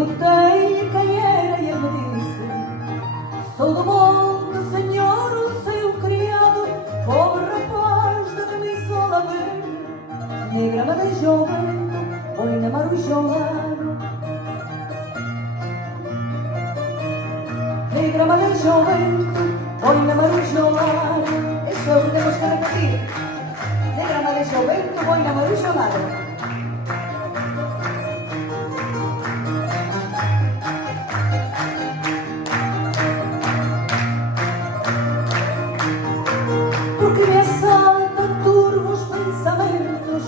Perguntei quem era e ele me disse: sou do monte, senhor, sei o criado, pobre rapaz da camisola verde, negra madejou vento, põe na maruja ao lado. Negra madejou vento, põe na maruja ao lado. Isso é o que temos que repetir. Negra madejou vento, põe na maruja ao lado. Porque me assalta turvos pensamentos,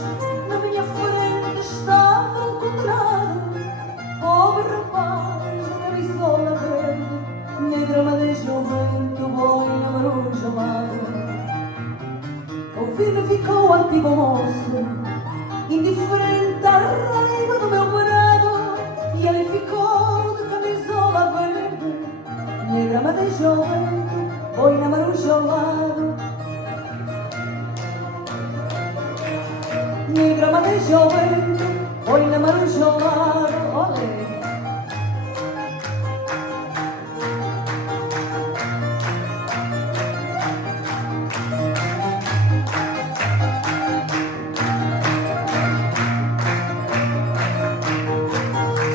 na minha frente estava um condenado, pobre rapaz da camisola verde, negra madeja o vento, boina maruja ao lado. Ouvir-me ficou altivo o moço, indiferente à raiva do meu parado, e ele ficou de camisola verde, negra madeja o vento, boina maruja ao lado. Negra madeja o vento, põe na maruja ao lado. Olé!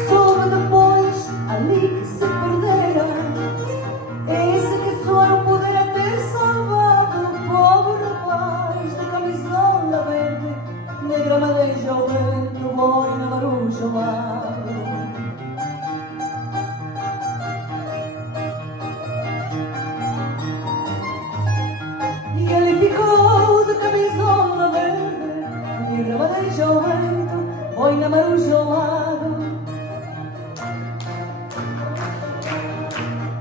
Soube depois ali que se perdera esse que só eu pudera ter salvado, o pobre rapaz da camisola verde, negra madeja o vento, boina maruja ao lado. E ele ficou de camisola verde, negra madeja o vento, boina maruja ao lado.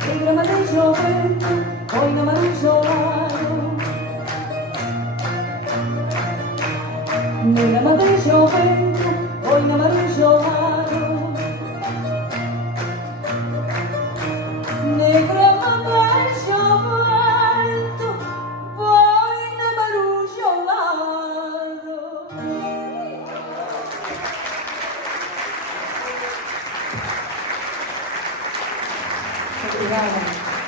Negra madeja o vento, boina maruja ao lado. Negra madeja o vento, boina maruja ao lado. Negra madeja o vento, boina maruja ao lado. Obrigada.